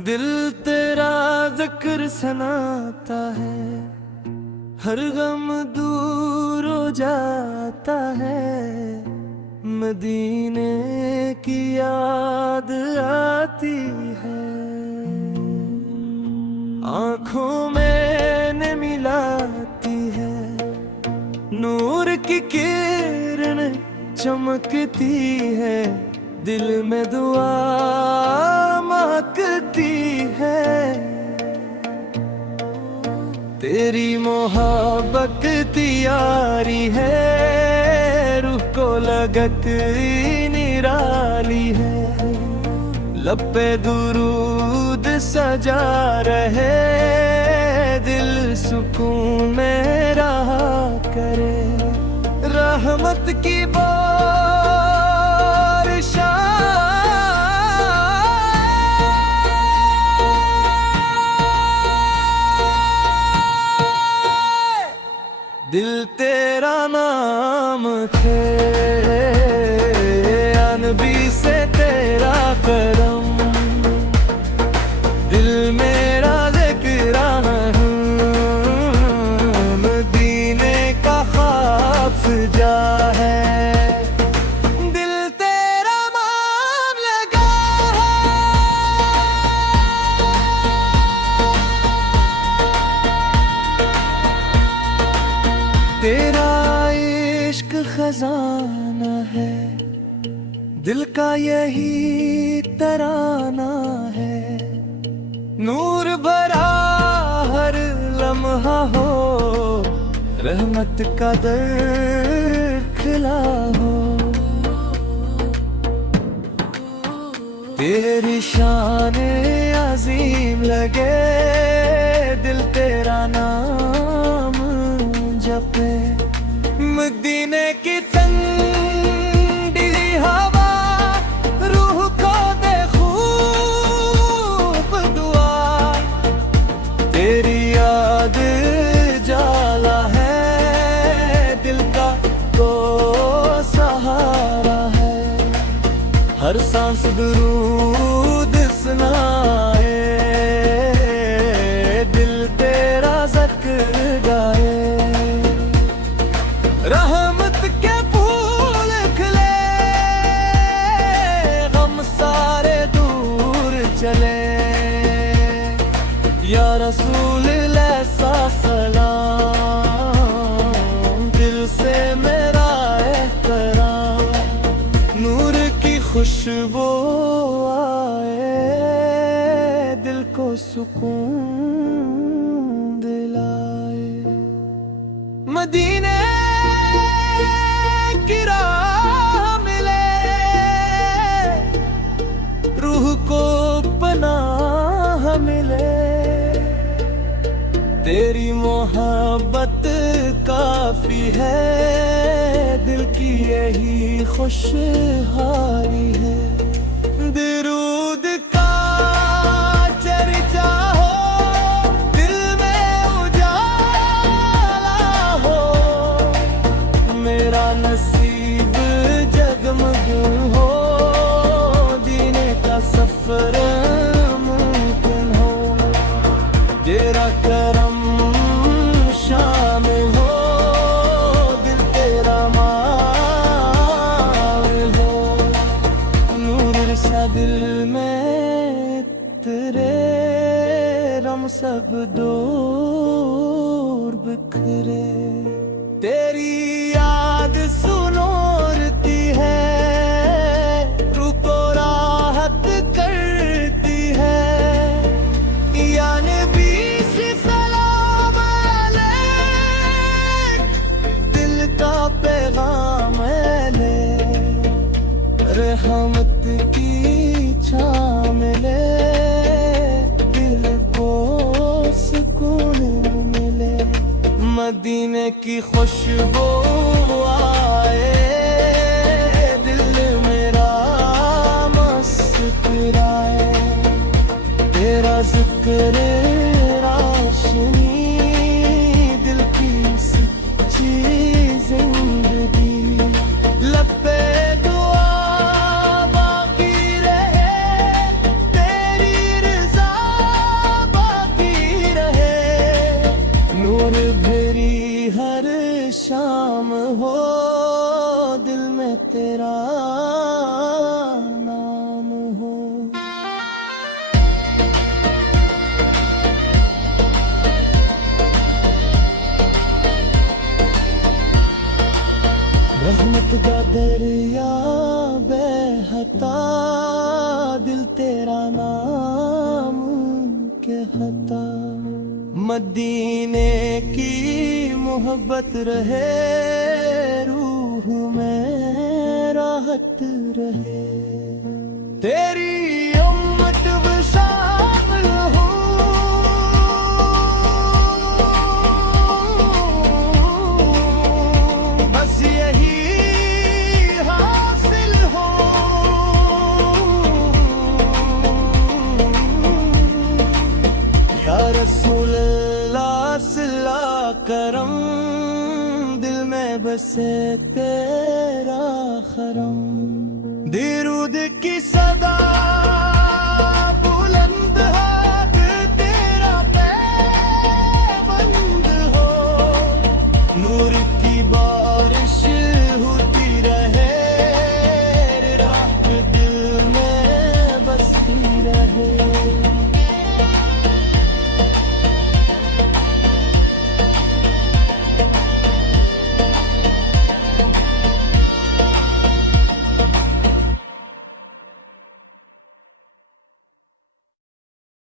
दिल तेरा जिक्र सनाता है, हर गम दूर हो जाता है। मदीने की याद आती है, आँखों में ने मिलाती है। नूर की किरण चमकती है, दिल में दुआ महकती है। तेरी मोहब्बत यारी है, रूह को लगत निराली है। लब पे दुरूद सजा रहे, दिल सुकून में रहा करे। रहमत की दिल तेरा नाम थे, अनबी से तेरा करम। दिल मेरा जिक्र मदीने का ख्वाब सजा है। दिल तेरा नाम लगा तेरा इश्क खजाना है, दिल का यही तराना है। नूर भरा हर लम्हा हो, रहमत का दर खिला हो। तेरी शान अजीम लगे, दिल तेरा नाम जपे। मदीने की ठंडी हवा रूह को दे खूब दुआ। तेरी याद जाला है, दिल का तो सहारा है। हर सांस दुरूद सुनाए, दिल तेरा जिक्र गाए। रहमत के फूल खिले, गम सारे दूर चले। या रसूल लैसा सलाम, दिल से मेरा एहतराम। नूर की खुशबू आए, दिल को सुकून दिलाए। मदीने की राह मिले, रूह को पनाह मिले। तेरी मोहब्बत काफी है, दिल की यही खुशहाली है। दरूद का चर्चा हो, दिल में उजाला हो। मेरा नसीब जगमग हो, दीने का सफर मुमकिन हो। तेरा करम शामिल हो, दिल तेरा माल हो। नूर सा दिल में तेरे रम सब दूर बिखरे। तेरी याद सुनोरती है, रूह को राहत करती है। यानी बीस सलाम अलैक, दिल का पैगाम ले। रहमत की छाँव मिले, दिल को सुकून मिले। मदीने की खुशबू आए, दिल मेरा मुस्कुराए। तेरा जिक्र रोशनी, दिल की सच्ची शाम हो, दिल में तेरा नाम हो। रहमत का दरिया बहता, दिल तेरा नाम कहता। मदीने की मोहब्बत रहे, रूह में राहत रहे। तेरी उम्मत में शामिल हो, बस यही हासिल हो। या रसूल अल्लाह सिला करम, दिल में बसे तेरा खरम।